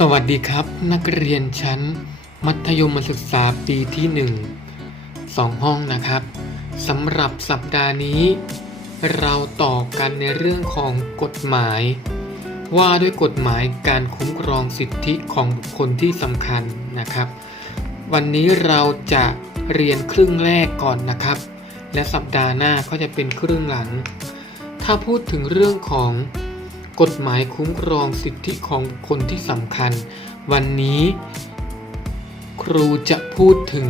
สวัสดีครับ นักเรียนชั้น มัธยมศึกษาปีที่ 1 2 ห้องนะครับสำหรับสัปดาห์นี้ เราต่อกันในเรื่องของกฎหมาย ว่าด้วยกฎหมายการคุ้มครองสิทธิของบุคคลที่สำคัญนะครับ วันนี้เราจะเรียนครึ่งแรกก่อนนะครับ และสัปดาห์หน้าก็จะเป็นครึ่งหลัง ถ้าพูดถึงเรื่องของ กฎหมายคุ้มครองสิทธิของบุคคลที่สำคัญ วันนี้ ครูจะพูดถึง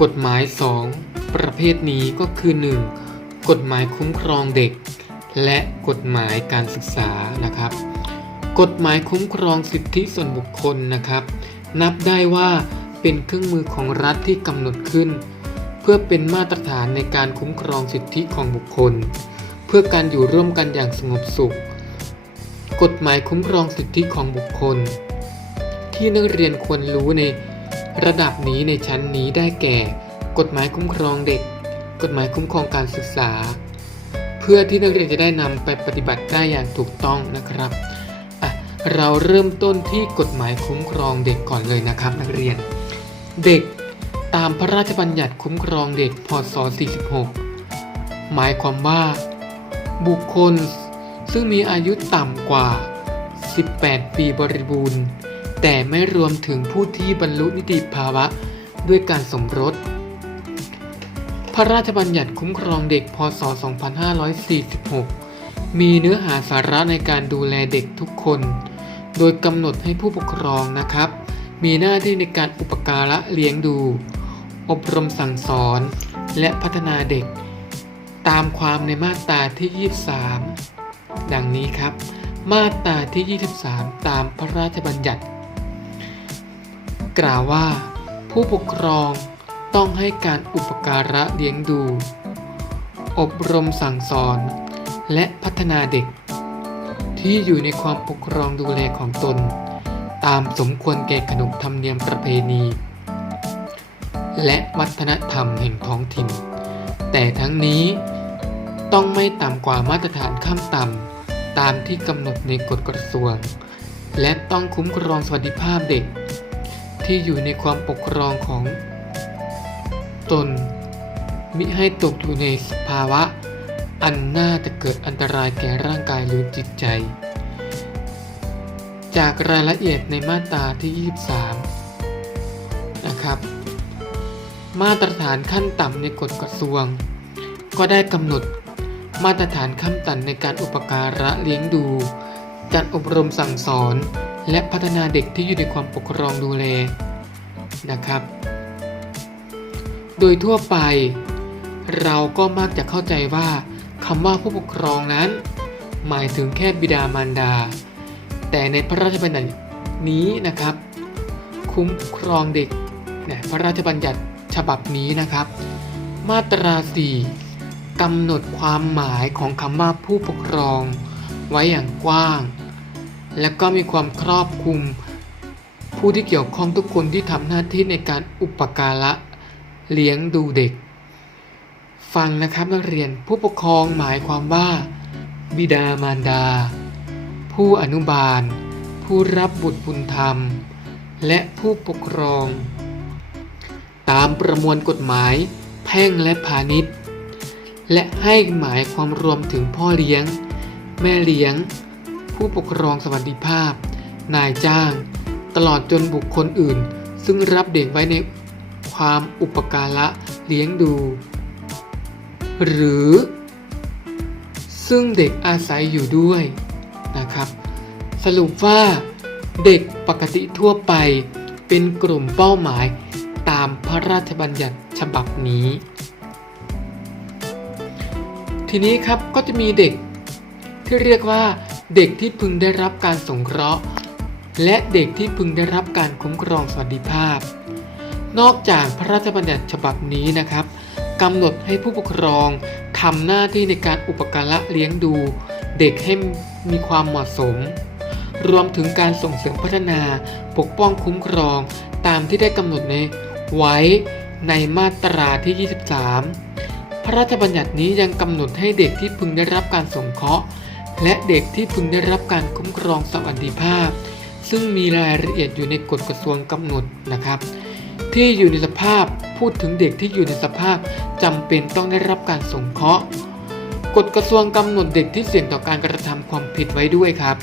กฎหมาย 2 ประเภทนี้ก็คือ 1. กฎหมายคุ้มครองเด็ก และกฎหมายการศึกษานะครับ กฎหมายคุ้มครองสิทธิส่วนบุคคลนะครับ นับได้ว่าเป็นเครื่องมือของรัฐที่กำหนดขึ้น เพื่อเป็นมาตรฐานในการคุ้มครองสิทธิของบุคคลเพื่อการอยู่ร่วมกันอย่างสงบสุข กฎหมายคุ้มครองสิทธิของบุคคล ที่นักเรียนควรรู้ในระดับนี้ในชั้นนี้ได้แก่ กฎหมายคุ้มครองเด็ก กฎหมายคุ้มครองการศึกษา เพื่อที่นักเรียนจะได้นำไปปฏิบัติได้อย่างถูกต้องนะครับเราเริ่มต้นที่กฎหมายคุ้มครองเด็กก่อนเลยนะครับ นักเรียน เด็กตามพระราชบัญญัติคุ้มครองเด็กพศ 46 หมายความว่า บุคคล ซึ่งมีอายุต่ำกว่า 18 ปีบริบูรณ์ แต่ไม่รวมถึงผู้ที่บรรลุนิติภาวะด้วยการสมรส พระราชบัญญัติคุ้มครองเด็ก พศ 2546 มีเนื้อหาสาระในการดูแลเด็กทุกคน โดยกำหนดให้ผู้ปกครองนะครับ มีหน้าที่ในการอุปการะเลี้ยงดู อบรมสั่งสอน และพัฒนาเด็ก ตามความในมาตราที่ 23 ดังนี้ครับ มาตราที่ 23 ตามพระราชบัญญัติ กล่าวว่า ผู้ปกครองต้องให้การอุปการะเลี้ยงดู อบรมสั่งสอน และพัฒนาเด็ก ที่อยู่ในความปกครองดูแลของตน ตามสมควรแก่ขนบธรรมเนียมประเพณี และวัฒนธรรมแห่งท้องถิ่น แต่ทั้งนี้ต้องไม่ต่ำกว่ามาตรฐานขั้นต่ำ ตามที่กำหนดในกฎกระทรวง และต้องคุ้มครองสวัสดิภาพเด็ก ที่อยู่ในความปกครองของ ตน มิให้ตกอยู่ในสภาวะ อันน่าจะเกิดอันตรายแก่ร่างกายหรือจิตใจ จากรายละเอียดในมาตราที่ 23 นะครับ มาตรฐานขั้นต่ำในกฎกระทรวง ก็ได้กำหนด มาตรฐานขั้นต่ำในการอุปการะเลี้ยงดู การอบรมสั่งสอน และพัฒนาเด็กที่อยู่ในความปกครองดูแลนะครับ โดยทั่วไป เราก็มักจะเข้าใจว่าคำว่าผู้ปกครองนั้น หมายถึงแค่บิดามารดา แต่ในพระราชบัญญัตินี้นะครับ คุ้มครองเด็กพระราชบัญญัติฉบับนี้นะครับ มาตรา 4 กำหนดความหมายของคำว่าผู้ปกครอง ไว้อย่างกว้าง และก็มีความครอบคลุม ผู้ที่เกี่ยวข้องทุกคนที่ทำหน้าที่ในการอุปการะเลี้ยงดูเด็ก ฟังนะครับนักเรียนผู้ปกครองหมายความว่า บิดามารดา ผู้อนุบาล ผู้รับบุตรบุญธรรม และผู้ปกครอง ตามประมวลกฎหมาย แพ่งและพาณิชย์ และให้หมายความรวมถึงพ่อเลี้ยง แม่เลี้ยง ผู้ปกครองสวัสดิภาพ นายจ้าง ตลอดจนบุคคลอื่น ซึ่งรับเด็กไว้ในความอุปการะเลี้ยงดู หรือ ซึ่งเด็กอาศัยอยู่ด้วยนะครับ สรุปว่า เด็กปกติทั่วไปเป็นกลุ่มเป้าหมายตามพระราชบัญญัติฉบับนี้ ทีนี้ครับก็จะมีเด็ก ที่เรียกว่า เด็กที่พึงได้รับการสงเคราะห์ และเด็กที่พึงได้รับการคุ้มครองสวัสดิภาพ นอกจากพระราชบัญญัติฉบับนี้นะครับกำหนดให้ผู้ปกครองทำหน้าที่ในการอุปการะเลี้ยงดู เด็กให้มีความเหมาะสม รวมถึงการส่งเสริมพัฒนาปกป้องคุ้มครองตามที่ได้กำหนดในไว้ในมาตราที่ 23 ระราชบัญญัตินี้ยังกำหนดให้เด็กที่พึงได้รับการสงเคราะห์ และเด็กที่พึงได้รับการคุ้มครองสวัสดิภาพ ซึ่งมีรายละเอียดอยู่ในกฎกระทรวงกำหนดนะครับ ที่อยู่ในสภาพพูดถึงเด็กที่อยู่ในสภาพจำเป็นต้องได้รับการสงเคราะห์กฎกระทรวงกำหนดเด็กที่เสี่ยงต่อการกระทำความผิดไว้ด้วยครับ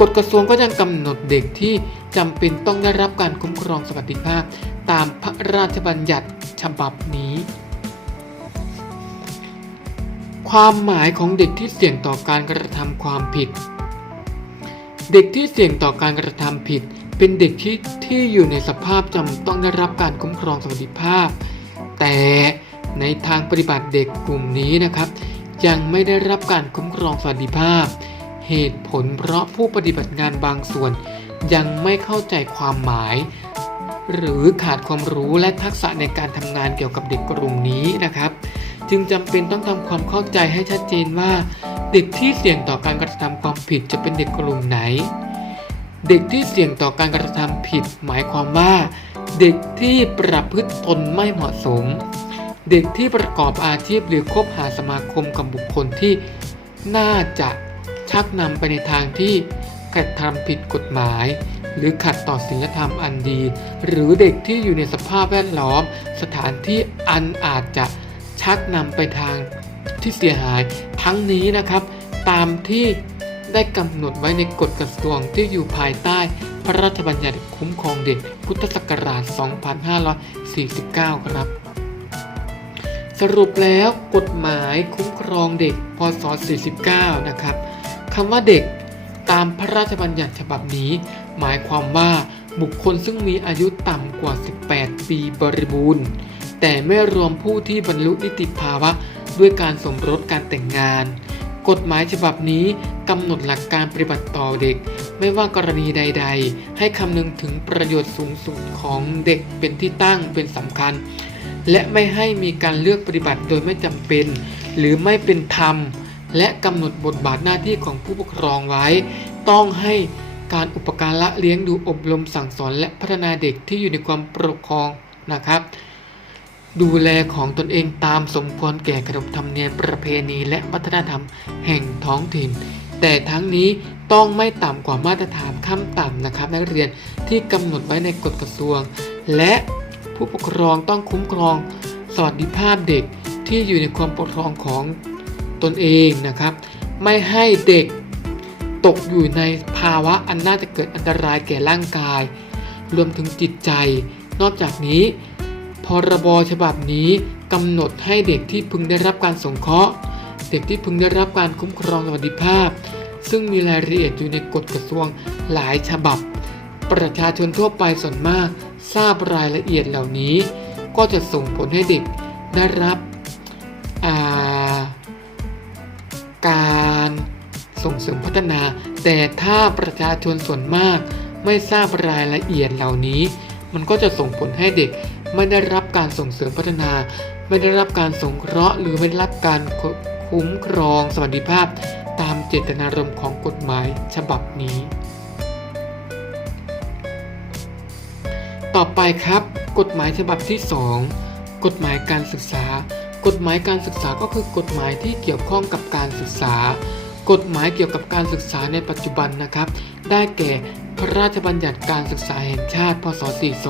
กฎกระทรวงก็ยังกำหนดเด็กที่จำเป็นต้องได้รับการคุ้มครองสวัสดิภาพ ตามพระราชบัญญัติฉบับนี้ ความหมายของเด็กที่เสี่ยงต่อการกระทำความผิด เด็กที่เสี่ยงต่อการกระทำผิด เป็นเด็กที่ที่อยู่ในสภาพจำต้องได้รับการคุ้มครองสวัสดิภาพ แต่ในทางปฏิบัติเด็กกลุ่มนี้นะครับ ยังไม่ได้รับการคุ้มครองสวัสดิภาพ เหตุผลเพราะผู้ปฏิบัติงานบางส่วน ยังไม่เข้าใจความหมาย หรือขาดความรู้และทักษะในการทำงานเกี่ยวกับเด็กกลุ่มนี้นะครับ จึงจำเป็นต้องทำความเข้าใจให้ชัดเจนว่า เด็กที่เสี่ยงต่อการกระทำความผิดจะเป็นเด็กกลุ่มไหน เด็กที่เสี่ยงต่อการกระทำผิด หมายความว่า เด็กที่ประพฤติตนไม่เหมาะสม เด็กที่ประกอบอาชีพหรือคบหาสมาคมกับบุคคลที่น่าจะชักนำไปในทางที่กระทำผิดกฎหมาย หรือขัดต่อศีลธรรมอันดี หรือเด็กที่อยู่ในสภาพแวดล้อม สถานที่อันอาจจะ ชักนำไปทางที่เสียหายทั้งนี้นะครับ ตามที่ได้กำหนดไว้ในกฎกระทรวงที่อยู่ภายใต้พระราชบัญญัติคุ้มครองเด็กพุทธศักราช 2549 ครับ สรุปแล้วกฎหมายคุ้มครองเด็ก พศ 49 นะครับคำว่าเด็กตามพระราชบัญญัติฉบับนี้ หมายความว่าบุคคลซึ่งมีอายุต่ำกว่า 18 ปีบริบูรณ์ แต่ไม่รวมผู้ที่บรรลุนิติภาวะด้วยการสมรสการแต่งงาน กฎหมายฉบับนี้กำหนดหลักการปฏิบัติต่อเด็ก ไม่ว่ากรณีใด ๆ ให้คำนึงถึงประโยชน์สูงสุดของเด็กเป็นที่ตั้งเป็นสำคัญ และไม่ให้มีการเลือกปฏิบัติโดยไม่จำเป็น หรือไม่เป็นธรรม และกำหนดบทบาทหน้าที่ของผู้ปกครองไว้ ต้องให้การอุปการะเลี้ยงดูอบรมสั่งสอนและพัฒนาเด็กที่อยู่ในความปกครองนะครับ ดูแลของตนเองตามสมควรแก่ขนบธรรมเนียมประเพณีและวัฒนธรรมแห่งท้องถิ่น แต่ทั้งนี้ต้องไม่ต่ำกว่ามาตรฐานขั้นต่ำนะครับ นักเรียนที่กำหนดไว้ในกฎกระทรวง และผู้ปกครองต้องคุ้มครองสวัสดิภาพเด็กที่อยู่ในความปกครองของตนเองนะครับ ไม่ให้เด็กตกอยู่ในภาวะอันน่าจะเกิดอันตรายแก่ร่างกาย รวมถึงจิตใจ นอกจากนี้ พรบฉบับนี้กำหนดให้เด็กที่พึงได้รับการสงเคราะห์ เด็กที่พึงได้รับการคุ้มครองสวัสดิภาพ ซึ่งมีรายละเอียดอยู่ในกฎกระทรวงหลายฉบับ ประชาชนทั่วไปส่วนมาก ทราบรายละเอียดเหล่านี้ ก็จะส่งผลให้เด็กได้รับาการส่งเสริมพัฒนา แต่ถ้าประชาชนส่วนมากไม่ทราบรายละเอียดเหล่านี้ มันก็จะส่งผลให้เด็ก ไม่ได้รับการส่งเสริมพัฒนา ไม่ได้รับการสงเคราะห์ หรือไม่ได้รับการคุ้มครองสวัสดิภาพ ตามเจตนารมณ์ของกฎหมายฉบับนี้ ต่อไปครับ กฎหมายฉบับที่ 2 กฎหมายการศึกษา กฎหมายการศึกษาก็คือกฎหมายที่เกี่ยวข้องกับการศึกษา กฎหมายเกี่ยวกับการศึกษาในปัจจุบันนะครับ ได้แก่พระราชบัญญัติการศึกษาแห่งชาติ พศ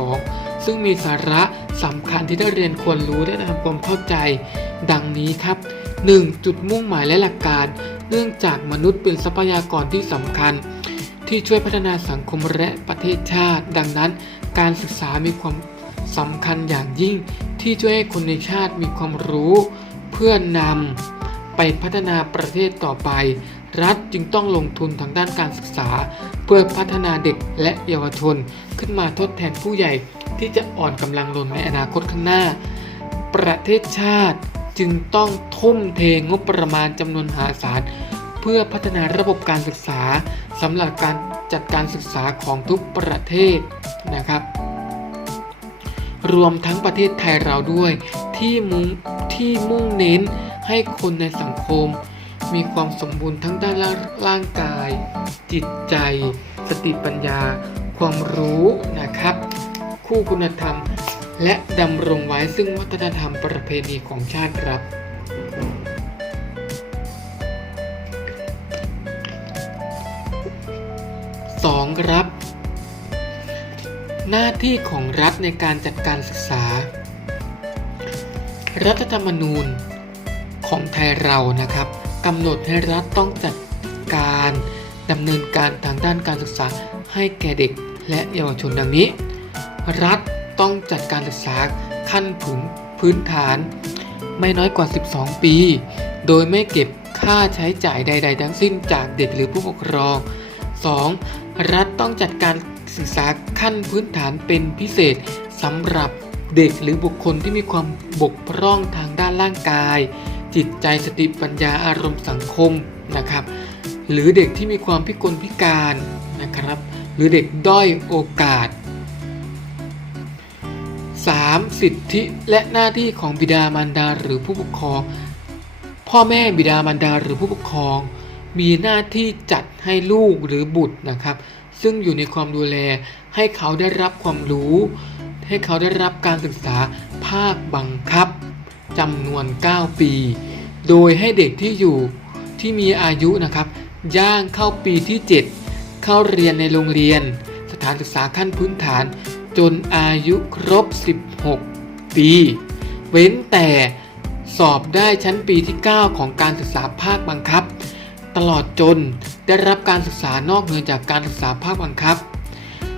42 ซึ่งมีสาระสำคัญที่นักเรียนควรรู้และทำความเข้าใจ ดังนี้ครับ 1. จุดมุ่งหมายและหลักการ เนื่องจากมนุษย์เป็นทรัพยากรที่สำคัญ ที่ช่วยพัฒนาสังคมและประเทศชาติ ดังนั้น การศึกษามีความสำคัญอย่างยิ่ง ที่ช่วยให้คนในชาติมีความรู้ เพื่อนำไปพัฒนาประเทศต่อไป รัฐจึงต้องลงทุนทางด้านการศึกษา เพื่อพัฒนาเด็กและเยาวชนขึ้นมาทดแทนผู้ใหญ่ ที่จะอ่อนกำลังลงในอนาคตข้างหน้า ประเทศชาติจึงต้องทุ่มเทงบประมาณจำนวนมหาศาลเพื่อพัฒนาระบบการศึกษาสำหรับการจัดการศึกษาของทุกประเทศนะครับ รวมทั้งประเทศไทยเราด้วยที่มุ่งที่มุ่งเน้นให้คนในสังคม มีความสมบูรณ์ทั้งด้านร่างกาย จิตใจ สติปัญญา ความรู้นะครับ คู่คุณธรรม และดำรงไว้ซึ่งวัฒนธรรมประเพณีของชาติครับ 2. ครับ หน้าที่ของรัฐในการจัดการศึกษา รัฐธรรมนูญของไทยเรานะครับกำหนดให้รัฐต้องจัดการดำเนินการทางด้านการศึกษาให้แก่เด็กและเยาวชนดังนี้ รัฐต้องจัดการศึกษาขั้นพื้นพื้นฐาน ไม่น้อยกว่า 12 ปี โดยไม่เก็บค่าใช้จ่ายใด ๆ ทั้งสิ้นจากเด็กหรือผู้ปกครอง 2. รัฐต้องจัดการศึกษาขั้นพื้นฐานเป็นพิเศษสำหรับเด็กหรือบุคคลที่มีความบกพร่องทางด้านร่างกาย จิตใจสติปัญญาอารมณ์สังคมนะครับ หรือเด็กที่มีความพิกลพิการนะครับ หรือเด็กด้อยโอกาส สิทธิและหน้าที่ของบิดามารดาหรือผู้ปกครอง พ่อแม่บิดามารดาหรือผู้ปกครอง มีหน้าที่จัดให้ลูกหรือบุตรนะครับ ซึ่งอยู่ในความดูแลให้เขาได้รับความรู้ ให้เขาได้รับการศึกษาภาคบังคับจำนวน 9 ปี โดยให้เด็กที่อยู่ที่มีอายุนะครับ ย่างเข้าปีที่ 7 เข้าเรียนในโรงเรียน สถานศึกษาขั้นพื้นฐาน จนอายุครบ 16 ปี เว้นแต่สอบได้ชั้นปีที่ 9 ของการศึกษาภาคบังคับ ตลอดจนได้รับการศึกษานอกเหนือจากการศึกษาภาคบังคับ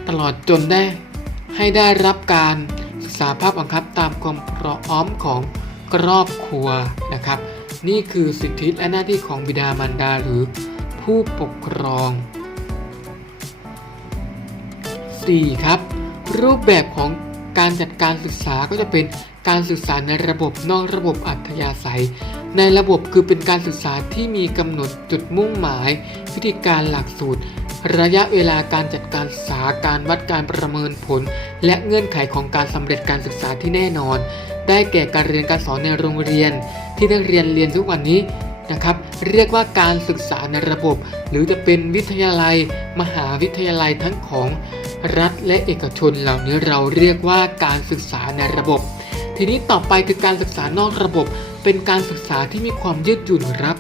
ตลอดจนได้ให้ได้รับการศึกษาภาคบังคับตามความพร้อมของครอบครัวนะครับ นี่คือสิทธิและหน้าที่ของบิดามารดาหรือผู้ปกครอง 4. ครับ รูปแบบของการจัดการศึกษาก็จะเป็นการศึกษาในระบบนอกระบบอัธยาศัย ในระบบคือเป็นการศึกษาที่มีกำหนดจุดมุ่งหมาย วิธีการหลักสูตร ระยะเวลาการจัดการศึกษาการวัดการประเมินผล และเงื่อนไขของการสำเร็จการศึกษาที่แน่นอน ได้แก่การเรียนการสอนในโรงเรียน ที่นักเรียนเรียนทุกวันนี้นะครับเรียกว่าการศึกษาในระบบ หรือจะเป็นวิทยาลัย มหาวิทยาลัยทั้งของ รัฐและเอกชนเหล่านี้เราเรียกว่าการศึกษาในระบบ ทีนี้ต่อไปคือการศึกษานอกระบบ เป็นการศึกษาที่มีความยืดหยุ่นครับ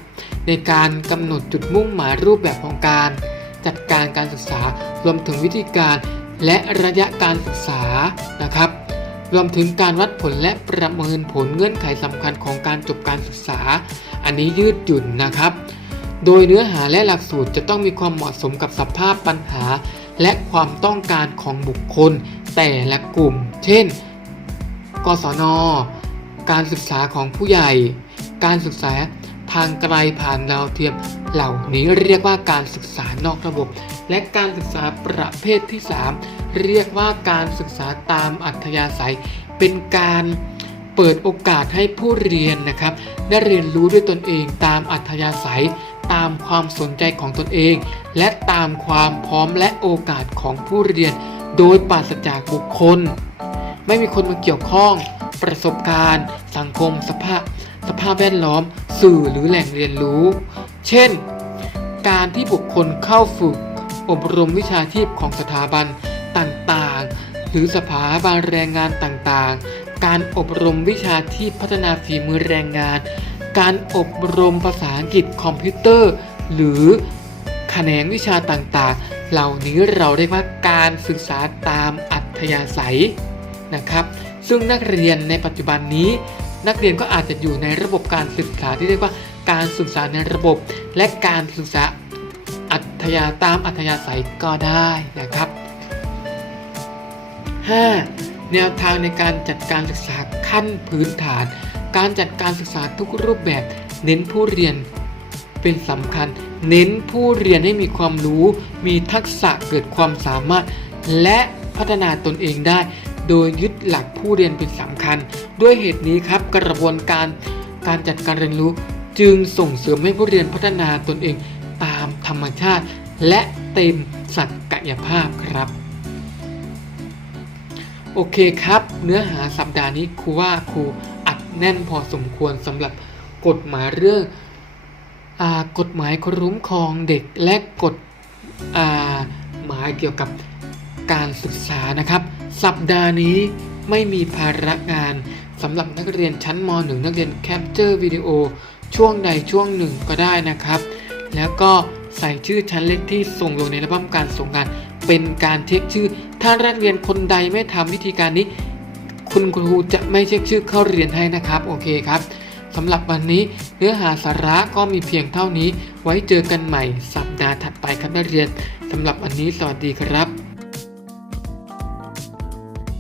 ในการกำหนดจุดมุ่งหมายรูปแบบของการ จัดการการศึกษารวมถึงวิธีการและระยะการศึกษานะครับ รวมถึงการวัดผลและประเมินผลเงื่อนไขสำคัญของการจบการศึกษา อันนี้ยืดหยุ่นนะครับ โดยเนื้อหาและหลักสูตรจะต้องมีความเหมาะสมกับสภาพปัญหา และความต้องการของบุคคลแต่ละกลุ่ม เช่น กศน การศึกษาของผู้ใหญ่ การศึกษาทางไกลผ่านดาวเทียม เหล่านี้เรียกว่าการศึกษานอกระบบ และการศึกษาประเภทที่ 3 เรียกว่าการศึกษาตามอัธยาศัย เป็นการเปิดโอกาสให้ผู้เรียนนะครับ ได้เรียนรู้ด้วยตนเองตามอัธยาศัย ตามความสนใจของตนเอง และตามความพร้อมและโอกาสของผู้เรียน โดยปราศจากบุคคล ไม่มีคนมาเกี่ยวข้อง ประสบการณ์ สังคมสภาพสภาพแวดล้อม สื่อหรือแหล่งเรียนรู้ เช่น การที่บุคคลเข้าฝึก อบรมวิชาชีพของสถาบันต่างๆ หรือสถาบันแรงงานต่างๆ การอบรมวิชาชีพพัฒนาฝีมือแรงงาน การอบรมภาษาอังกฤษคอมพิวเตอร์ หรือแขนงวิชาต่างๆ เหล่านี้เราเรียกว่าการศึกษาตามอัธยาศัยนะครับ ซึ่งนักเรียนในปัจจุบันนี้ นักเรียนก็อาจจะอยู่ในระบบการศึกษาที่เรียกว่าการศึกษาในระบบ และการศึกษาอัธยาตามอัธยาศัยก็ได้นะครับ 5. แนวทางในการจัดการศึกษาขั้นพื้นฐาน การจัดการศึกษาทุกรูปแบบ เน้นผู้เรียนเป็นสำคัญ เน้นผู้เรียนให้มีความรู้ มีทักษะเกิดความสามารถ และพัฒนาตนเองได้ โดยยึดหลักผู้เรียนเป็นสำคัญ ด้วยเหตุนี้ครับกระบวนการการจัดการเรียนรู้ จึงส่งเสริมให้ผู้เรียนพัฒนาตนเองตามธรรมชาติ และเต็มศักยภาพครับโอเคครับ เนื้อหาสัปดาห์นี้ครูว่าครู แน่นพอสมควรสำหรับกฎหมายเรื่องอกฎหมายคุ้มครองเด็กและกฎหมายเกี่ยวกับการศึกษานะครับ สัปดาห์นี้ไม่มีภาระงานสำหรับนักเรียนชั้นม .1 นักเรียนแคปเจอร์วิดีโอช่วงใดช่วงหนึ่งก็ได้นะครับ แล้วก็ใส่ชื่อชั้นเลขที่ส่งลงในระบัมการส่งงาน เป็นการเช็คชื่อถ้าถ้านักเรียนคนใดไม่ทำวิธีการนี้ คุณครูจะไม่เช็คชื่อเข้าเรียนให้นะครับ โอเคครับสำหรับวันนี้เนื้อหาสาระก็มีเพียงเท่านี้ ไว้เจอกันใหม่สัปดาห์ถัดไปครับนักเรียนสำหรับวันนี้สวัสดีครับ